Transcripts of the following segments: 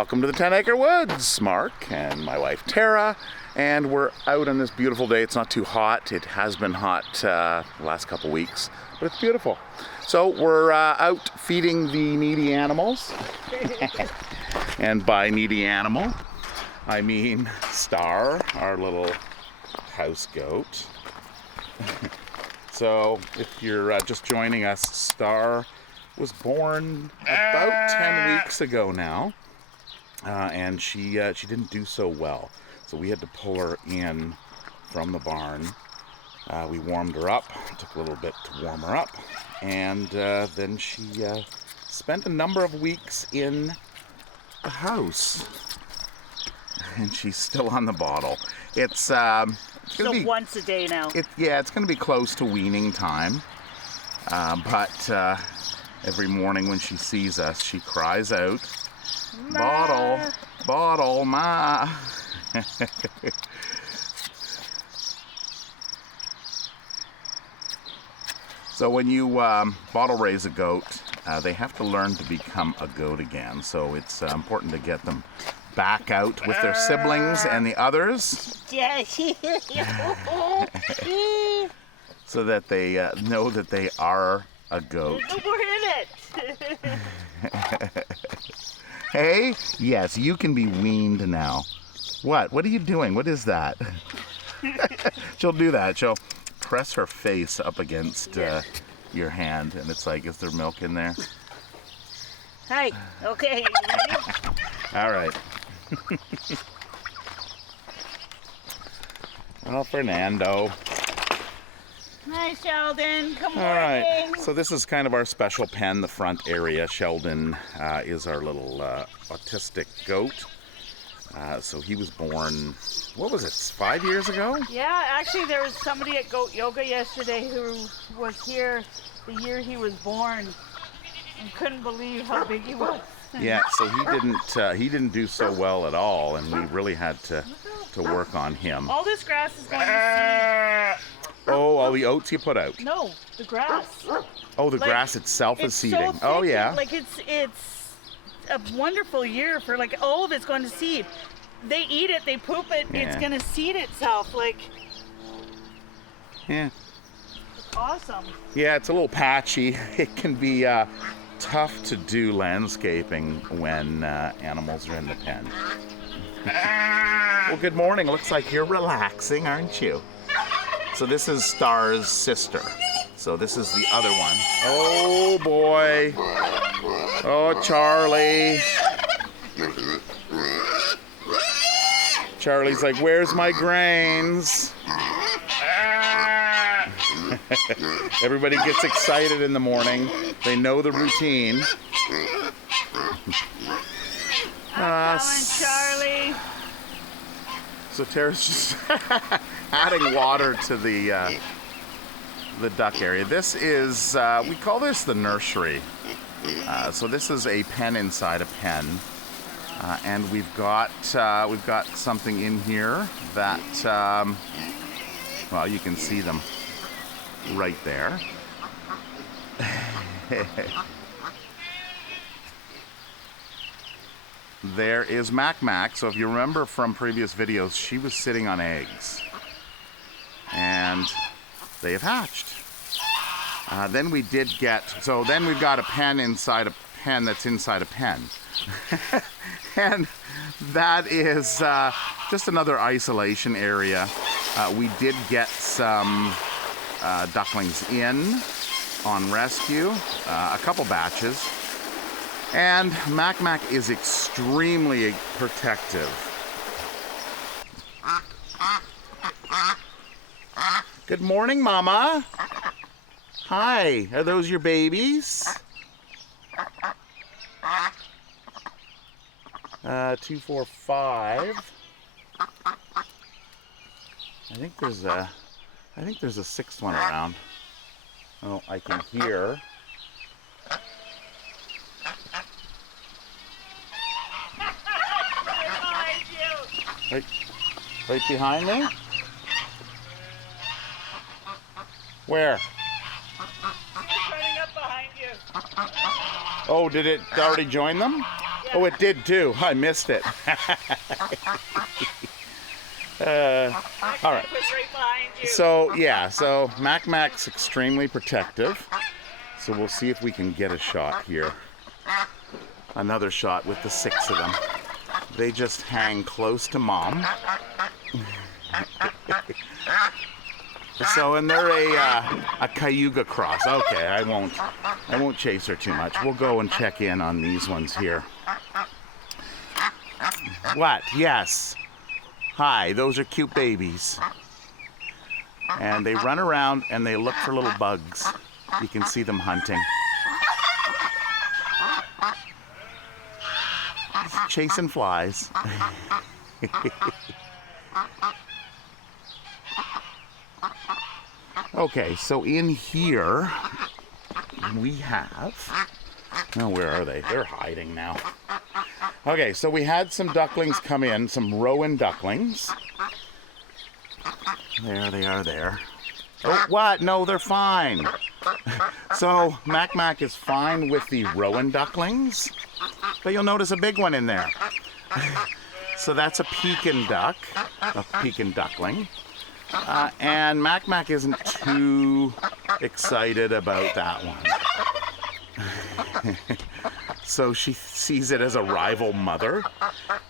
Welcome to the 10 Acre Woods. Mark and my wife Tara, and we're out on this beautiful day. It's not too hot. It has been hot the last couple weeks, but it's beautiful. So we're out feeding the needy animals. And by needy animal, I mean Star, our little house goat. So if you're just joining us, Star was born about 10 weeks ago now. And she didn't do so well, so we had to pull her in from the barn. We warmed her up, took a little bit to warm her up, and then she spent a number of weeks in the house, and she's still on the bottle. It's gonna be once a day now. It's gonna be close to weaning time, but every morning when she sees us, she cries out, "Bottle, bottle, ma." So when you bottle raise a goat, they have to learn to become a goat again. So it's important to get them back out with their siblings and the others, so that they know that they are a goat. We're in it. Hey, yes, you can be weaned now. What are you doing? What is that? She'll do that. She'll press her face up against your hand, and it's like, is there milk in there? Hey, okay. All right. Well, Fernando. Hi, Sheldon. Come on. All right. So this is kind of our special pen, the front area. Sheldon is our little autistic goat. So he was born, what was it, 5 years ago? Yeah, actually there was somebody at Goat Yoga yesterday who was here the year he was born and couldn't believe how big he was. Yeah, so he didn't do so well at all, and we really had to work on him. All this grass is going to seed. Oh, all the oats you put out? No, the grass. Oh, the grass itself is seeding. So thick, oh, yeah. Like it's a wonderful year for like all of it's going to seed. They eat it, they poop it, it's going to seed itself. Like, yeah. It's awesome. Yeah, it's a little patchy. It can be tough to do landscaping when animals are in the pen. Well, good morning. Looks like you're relaxing, aren't you? So this is Star's sister. So this is the other one. Oh boy. Oh, Charlie. Charlie's like, where's my grains? Everybody gets excited in the morning. They know the routine. Charlie. So Tara's just adding water to the duck area. This is, we call this the nursery. So this is a pen inside a pen. And we've got something in here that, well, you can see them right there. There is Mac. So if you remember from previous videos, she was sitting on eggs. And they have hatched. Then we've got a pen inside a pen that's inside a pen. And that is just another isolation area. We did get some ducklings in on rescue, a couple batches. And Mac is extremely protective. Good morning, Mama. Hi, are those your babies? 2, 4, 5. I think there's a sixth one around. Oh, I can hear. Right behind me? Where? It's running up behind you. Oh, did it already join them? Yeah. Oh, it did too. I missed it. All right. Was right behind you. So, yeah, so Mac's extremely protective. So we'll see if we can get a shot here. Another shot with the 6 of them. They just hang close to mom. So, and they're a Cayuga cross. Okay, I won't chase her too much. We'll go and check in on these ones here. What? Yes. Hi, those are cute babies. And they run around and they look for little bugs. You can see them hunting. Chasing flies. Okay, so in here we have, oh, where are they? They're hiding now. Okay, so we had some ducklings come in, some Rouen ducklings. There they are there. Oh, what? No, they're fine. So Mac is fine with the Rouen ducklings, but you'll notice a big one in there. So that's a Pekin duck, a Pekin duckling. And Mac isn't too excited about that one. So she sees it as a rival mother,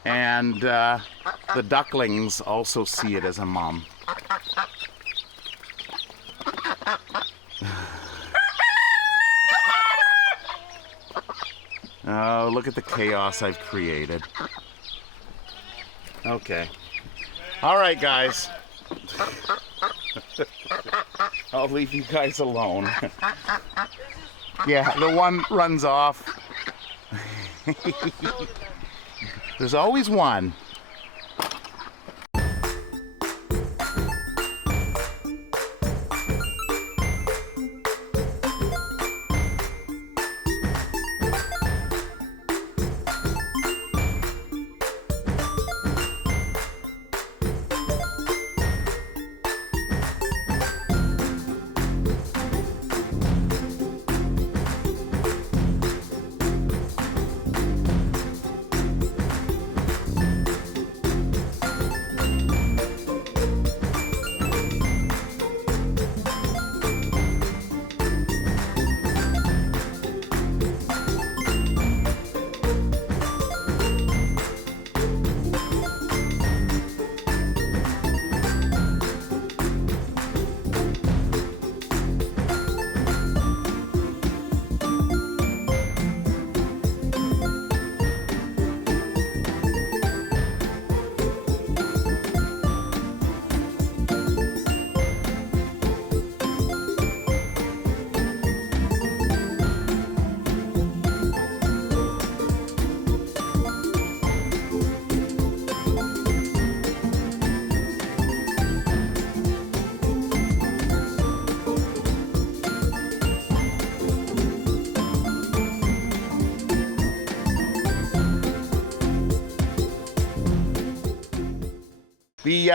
and the ducklings also see it as a mom. Oh, look at the chaos I've created. Okay. All right, guys. I'll leave you guys alone. Yeah, the one runs off. There's always one.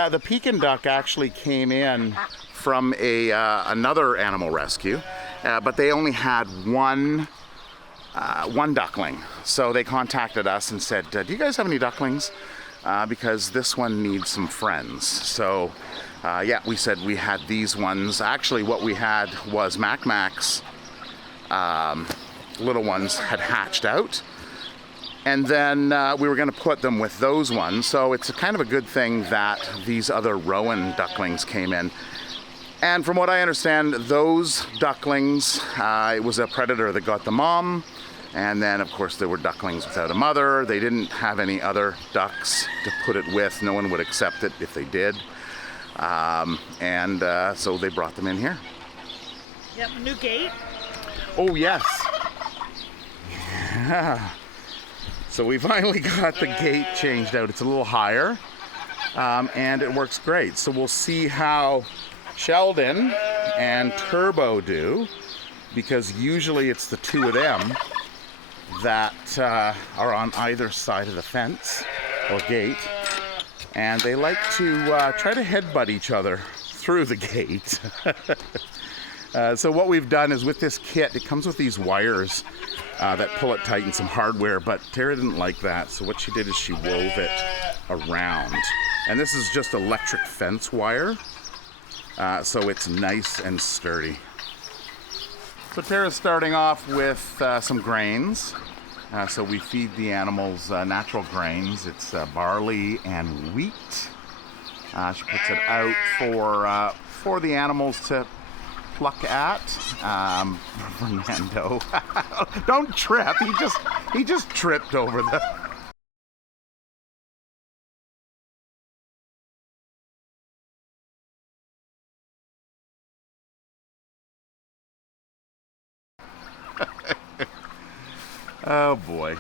The Pekin duck actually came in from another animal rescue, but they only had one duckling. So they contacted us and said, do you guys have any ducklings? Because this one needs some friends. So yeah, we said we had these ones. Actually, what we had was Mac's little ones had hatched out. And then we were going to put them with those ones. So it's kind of a good thing that these other Rouen ducklings came in. And from what I understand, those ducklings, it was a predator that got the mom. And then, of course, there were ducklings without a mother. They didn't have any other ducks to put it with. No one would accept it if they did. So they brought them in here. Yep, new gate. Oh, yes. Yeah. So we finally got the gate changed out. It's a little higher, and it works great. So we'll see how Sheldon and Turbo do, because usually it's the two of them that are on either side of the fence or gate, and they like to try to headbutt each other through the gate. So what we've done is with this kit, it comes with these wires that pull it tight and some hardware, but Tara didn't like that, so what she did is she wove it around. And this is just electric fence wire, so it's nice and sturdy. So Tara's starting off with some grains. So we feed the animals natural grains. It's barley and wheat. She puts it out for the animals to pluck at. Fernando, don't trip. He just tripped over the. Oh boy.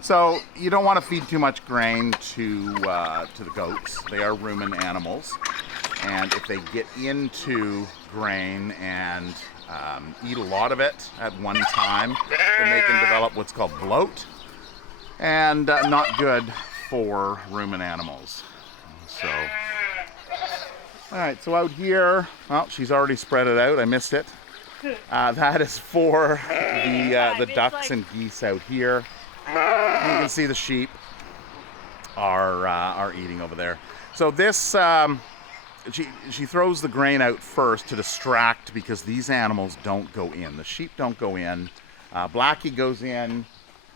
So you don't want to feed too much grain to the goats. They are rumen animals, and if they get into grain and eat a lot of it at one time, then they can develop what's called bloat, and not good for rumen animals. So, all right. So out here, well, she's already spread it out. I missed it. That is for the ducks and geese out here. And you can see the sheep are eating over there. So this, she throws the grain out first to distract, because these animals don't go in. The sheep don't go in. Blackie goes in,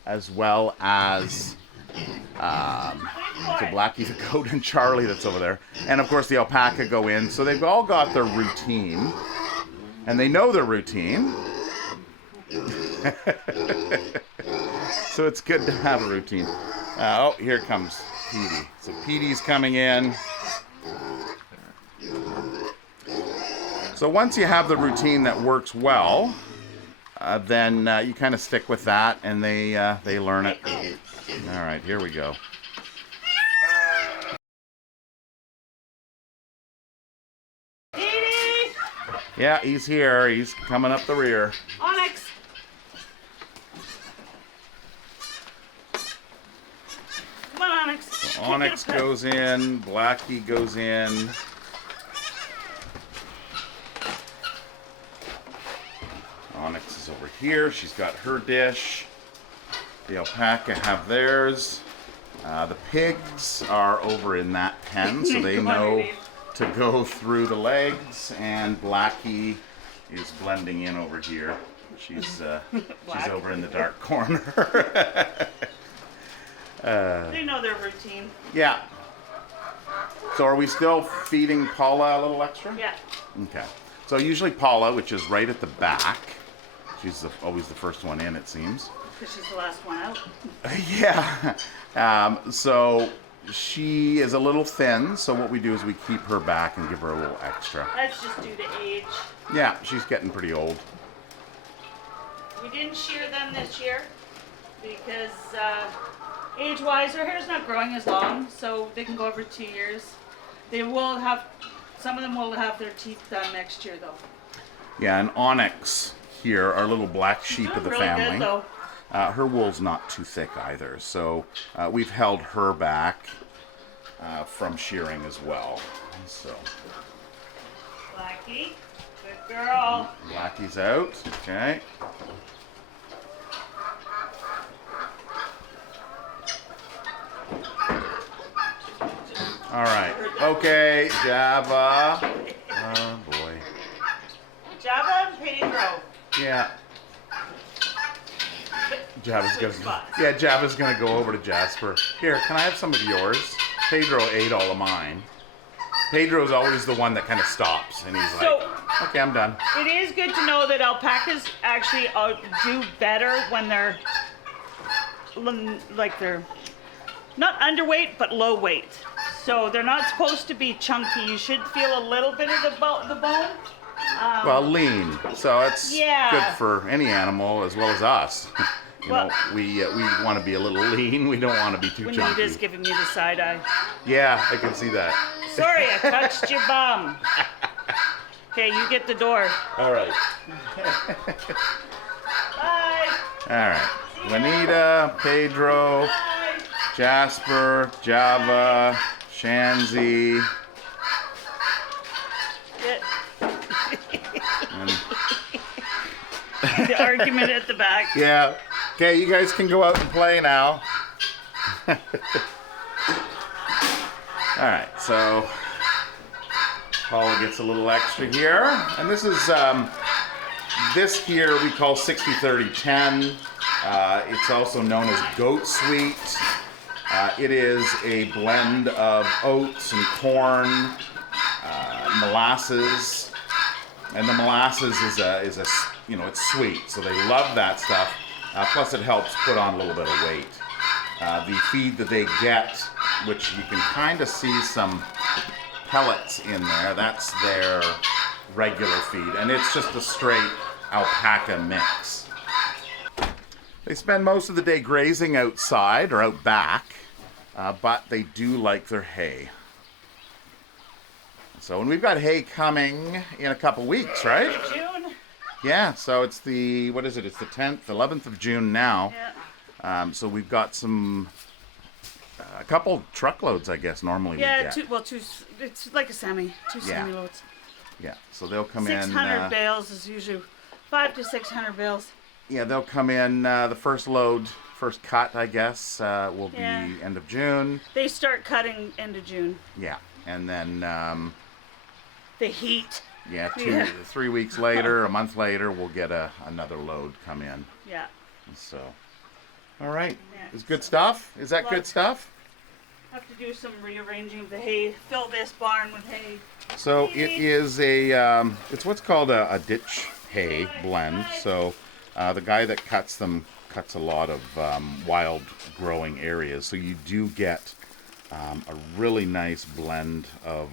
as well as so Blackie the goat and Charlie that's over there. And of course the alpaca go in. So they've all got their routine. And they know their routine. So it's good to have a routine. Oh, here comes Petey. So Petey's coming in. So once you have the routine that works well, then you kind of stick with that, and they learn it. All right, here we go. Yeah, he's here. He's coming up the rear. Onyx. Come on, Onyx. So Onyx goes in. Blackie goes in. Onyx is over here. She's got her dish. The alpaca have theirs. The pigs are over in that pen, so they know to go through the legs, and Blackie is blending in over here. She's over in the dark corner. They know their routine. Yeah. So are we still feeding Paula a little extra? Yeah. Okay. So usually Paula, which is right at the back, she's always the first one in, it seems. Because she's the last one out. Yeah. So she is a little thin, so what we do is we keep her back and give her a little extra. That's just due to age. Yeah, she's getting pretty old. We didn't shear them this year because age-wise, their hair's not growing as long, so they can go over 2 years. They will have, some of them will have their teeth done next year, though. Yeah, and Onyx here, our little black sheep of the really family. Good, though. Her wool's not too thick either, so we've held her back from shearing as well. So Blackie, good girl. Blackie's out. Okay. All right. Okay, Java. Oh boy. Java and Pedro. Yeah. Java's gonna go over to Jasper. Here, can I have some of yours? Pedro ate all of mine. Pedro's always the one that kind of stops, and he's like, okay, I'm done. It is good to know that alpacas actually do better when they're not underweight, but low weight. So they're not supposed to be chunky. You should feel a little bit of the bone. Well, lean. So it's good for any animal as well as us. You know, we want to be a little lean. We don't want to be too chunky. Juanita's giving me the side eye. Yeah, I can see that. Sorry, I touched your bum. Okay, you get the door. All right. Bye. All right. Juanita, Pedro, Jasper, Java, Shanzi. the argument at the back. Yeah. Okay, you guys can go out and play now. All right, so Paula gets a little extra here, and this is this here we call 60-30-10. It's also known as goat sweet. It is a blend of oats and corn, molasses, and the molasses is a it's sweet, so they love that stuff. Plus, it helps put on a little bit of weight. The feed that they get, which you can kind of see some pellets in there, that's their regular feed, and it's just a straight alpaca mix. They spend most of the day grazing outside or out back, but they do like their hay. So, and we've got hay coming in a couple weeks, right? June. Yeah, so it's the, what is it? It's the 10th, 11th of June now. Yeah. So we've got a couple truckloads, I guess, normally we get. Two, it's like a semi loads. Yeah, so they'll come 600 bales is usually 500 to 600 bales. Yeah, they'll come in, the first load, first cut, I guess, will be end of June. They start cutting end of June. Yeah, and then... the heat. Yeah, 3 weeks later, a month later, we'll get another load come in. Yeah. So, all right. Is good stuff? Is that good stuff? Have to do some rearranging of the hay. Fill this barn with hay. So it is it's what's called a ditch hay blend. So the guy that cuts them cuts a lot of wild growing areas. So you do get a really nice blend of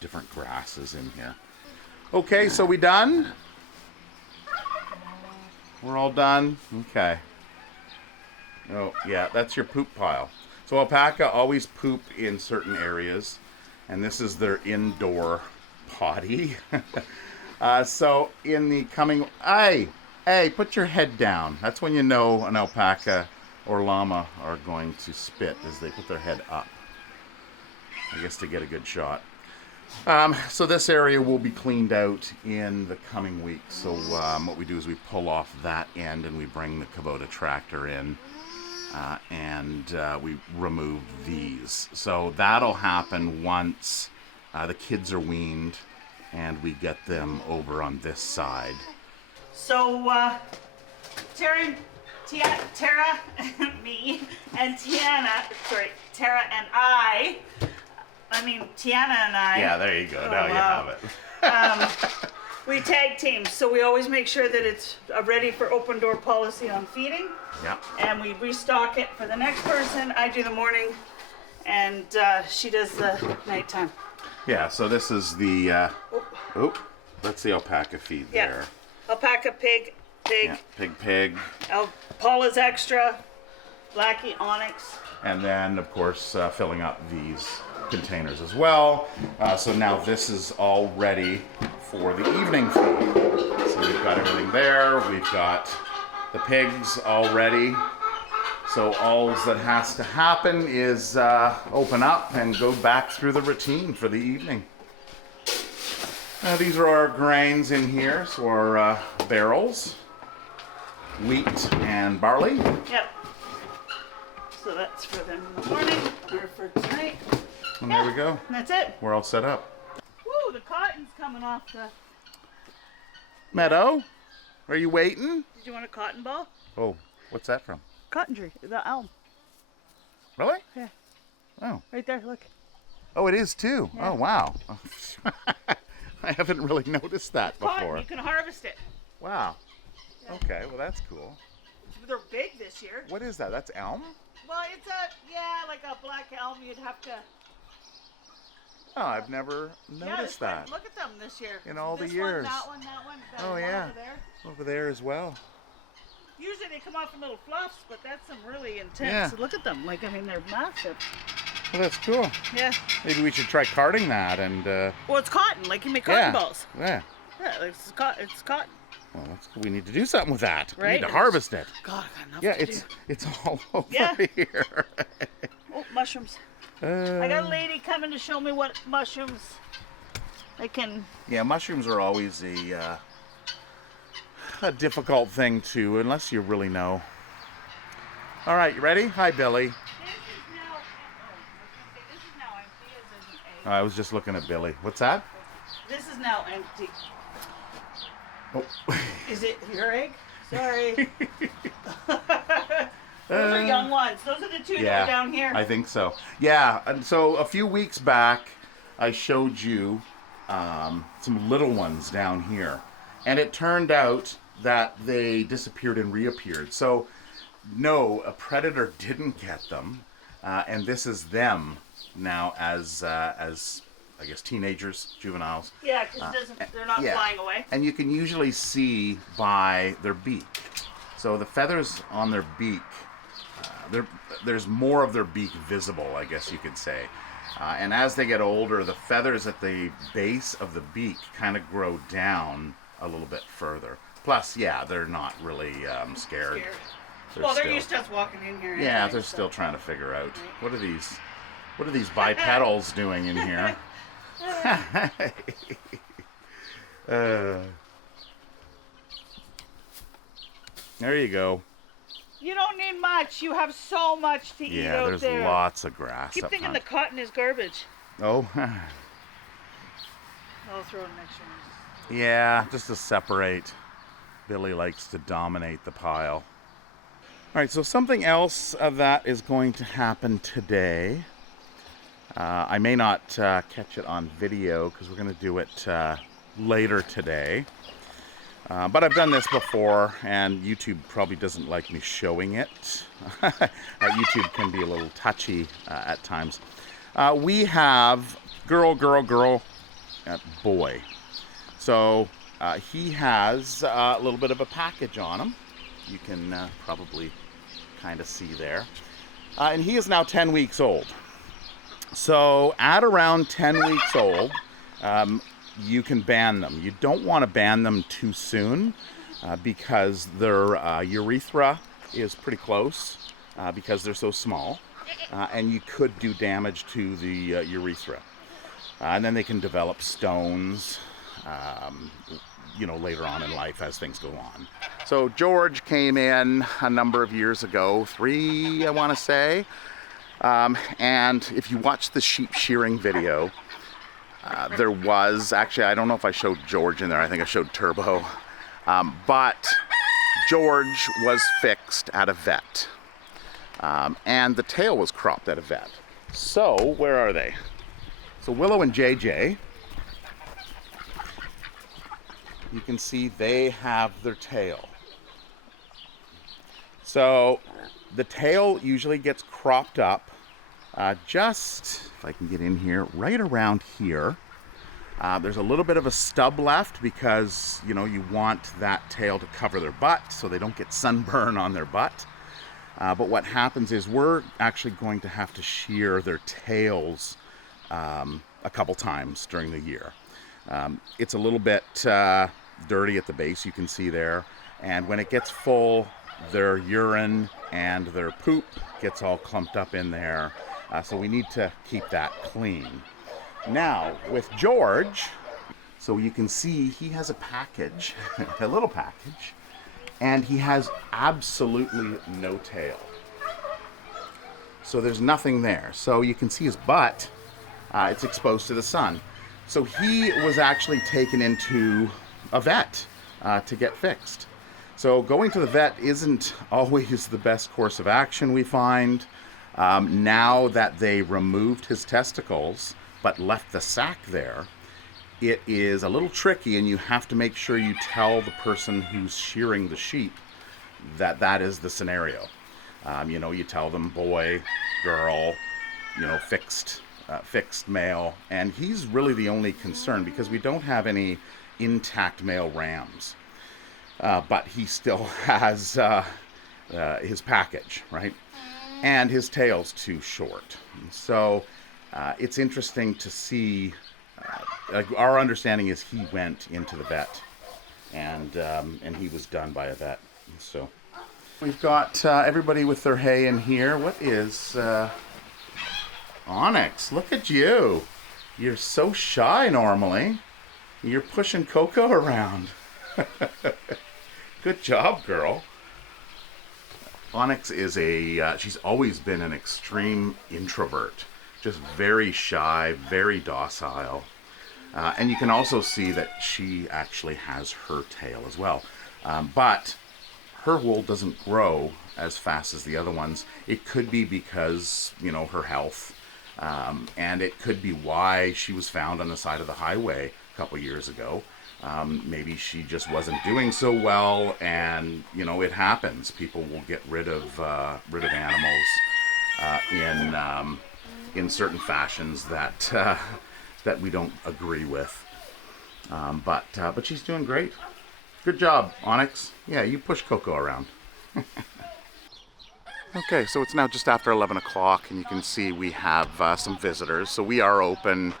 different grasses in here. Okay, so we done? We're all done? Okay. Oh, yeah, that's your poop pile. So alpaca always poop in certain areas, and this is their indoor potty. So in the coming... Hey, put your head down. That's when you know an alpaca or llama are going to spit, as they put their head up. I guess to get a good shot. So this area will be cleaned out in the coming weeks. So what we do is we pull off that end and we bring the Kubota tractor in and we remove these. So that'll happen once the kids are weaned and we get them over on this side. So Tara, me, and Tara and Tiana and I. Yeah, there you go. Now you have it. We tag team, so we always make sure that it's ready for open door policy on feeding. Yeah. And we restock it for the next person. I do the morning, and she does the nighttime. Yeah. So this is the. That's the alpaca feed there. Alpaca, pig. Yeah, pig. Paula's extra. Blackie, onyx. And then, of course, filling up these containers as well. So now this is all ready for the evening feed. So we've got everything there. We've got the pigs all ready. So all that has to happen is open up and go back through the routine for the evening. These are our grains in here, so our barrels, wheat and barley. Yep. So that's for them in the morning, or for tonight. And there we go. That's it. We're all set up. Woo, the cotton's coming off the... Meadow, are you waiting? Did you want a cotton ball? Oh, what's that from? Cotton tree, the elm. Really? Yeah. Oh. Right there, look. Oh, it is too. Yeah. Oh, wow. I haven't really noticed that before. Cotton, you can harvest it. Wow. Yeah. Okay, well that's cool. They're big this year. What is that? That's elm? Well, it's like a black elm. You'd have to... Oh, I've never noticed that. Look at them this year. In all the this years. One, that one. Oh, yeah. Over there. Over there as well. Usually they come off in little fluffs, but that's some really intense. Yeah. Look at them. They're massive. Well, that's cool. Yeah. Maybe we should try carting that and... Well, it's cotton. You make cotton balls. Yeah. Yeah, it's cotton. Well, we need to do something with that. Right? We need to harvest it. God, I got enough to do. It's all over here. Oh, mushrooms. I got a lady coming to show me what mushrooms I can... Yeah, mushrooms are always a difficult thing to, unless you really know. All right, you ready? Hi, Billy. This is now. This is now empty. As an egg. I was just looking at Billy. What's that? This is now empty. Oh. Is it your egg? Sorry. Those are young ones. Those are the two that are down here. I think so. Yeah, and so a few weeks back, I showed you some little ones down here. And it turned out that they disappeared and reappeared. So, no, a predator didn't get them. And this is them now as I guess, teenagers, juveniles. Yeah, because they're not flying away. And you can usually see by their beak. So the feathers on their beak, there's more of their beak visible, I guess you could say. And as they get older, the feathers at the base of the beak kind of grow down a little bit further. Plus, yeah, they're not really scared. They're used to us walking in here. Yeah, they're still trying to figure out what are these bipedals doing in here. There you go. You don't need much. You have so much to eat out there. Yeah, there's lots of grass. Keep thinking the cotton is garbage. Oh. I'll throw an extra one. Yeah, just to separate. Billy likes to dominate the pile. All right, so something else that is going to happen today. I may not catch it on video because we're going to do it later today. But I've done this before, and YouTube probably doesn't like me showing it. YouTube can be a little touchy at times. We have girl, boy. So he has a little bit of a package on him. You can probably kind of see there. And he is now 10 weeks old. So at around 10 weeks old, you can ban them. You don't want to ban them too soon because their urethra is pretty close because they're so small. And you could do damage to the urethra. And then they can develop stones, later on in life as things go on. So George came in a number of years ago, 3, I want to say. And if you watch the sheep shearing video, there was, actually, I don't know if I showed George in there. I think I showed Turbo. But George was fixed at a vet. And the tail was cropped at a vet. So, where are they? So Willow and JJ, you can see they have their tail. So the tail usually gets cropped up just, if I can get in here, right around here. There's a little bit of a stub left because, you want that tail to cover their butt so they don't get sunburn on their butt. But what happens is we're actually going to have to shear their tails a couple times during the year. It's a little bit dirty at the base, you can see there. And when it gets full, their urine and their poop gets all clumped up in there. So we need to keep that clean. Now, with George, so you can see he has a package, a little package, and he has absolutely no tail. So there's nothing there. So you can see his butt, it's exposed to the sun. So he was actually taken into a vet to get fixed. So going to the vet isn't always the best course of action, we find. Now that they removed his testicles but left the sac there, it is a little tricky, and you have to make sure you tell the person who's shearing the sheep that that is the scenario. You tell them boy, girl, fixed male, and he's really the only concern because we don't have any intact male rams. But he still has his package, right? And his tail's too short. So it's interesting to see. Our understanding is he went into the vet, and he was done by a vet. So we've got everybody with their hay in here. What is Onyx? Look at you. You're so shy normally. You're pushing Coco around. Good job, girl. Onyx is she's always been an extreme introvert. Just very shy, very docile. And you can also see that she actually has her tail as well. But her wool doesn't grow as fast as the other ones. It could be because, her health. And it could be why she was found on the side of the highway a couple years ago. Maybe she just wasn't doing so well, and it happens. People will get rid of animals in certain fashions that that we don't agree with. But she's doing great. Good job, Onyx. Yeah, you push Coco around. Okay, so it's now just after 11 o'clock, and you can see we have some visitors. So we are open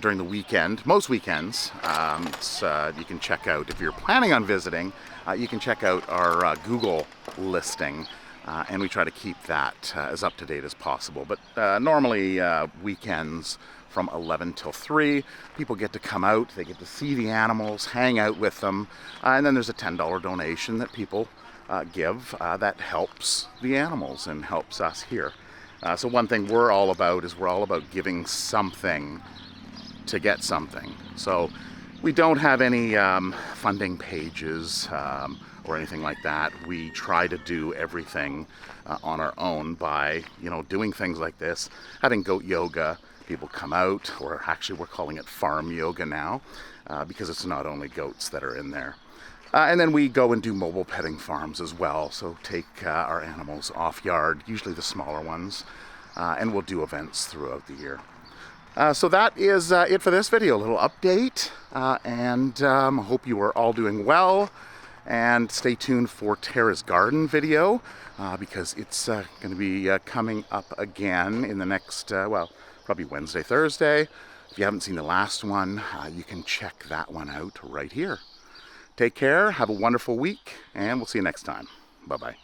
during the weekend, most weekends. You can check out, if you're planning on visiting, you can check out our Google listing, and we try to keep that as up to date as possible. But normally weekends from 11 till 3, people get to come out, they get to see the animals, hang out with them, and then there's a $10 donation that people give that helps the animals and helps us here. So one thing we're all about is giving something to get something. So we don't have any funding pages or anything like that. We try to do everything on our own by doing things like this, having goat yoga. People come out, or actually we're calling it farm yoga now, because it's not only goats that are in there. And then we go and do mobile petting farms as well. So take our animals off yard, usually the smaller ones, and we'll do events throughout the year. So that is it for this video, a little update, and hope you are all doing well. And stay tuned for Tara's garden video, because it's going to be coming up again in the next, probably Wednesday, Thursday. If you haven't seen the last one, you can check that one out right here. Take care, have a wonderful week, and we'll see you next time. Bye-bye.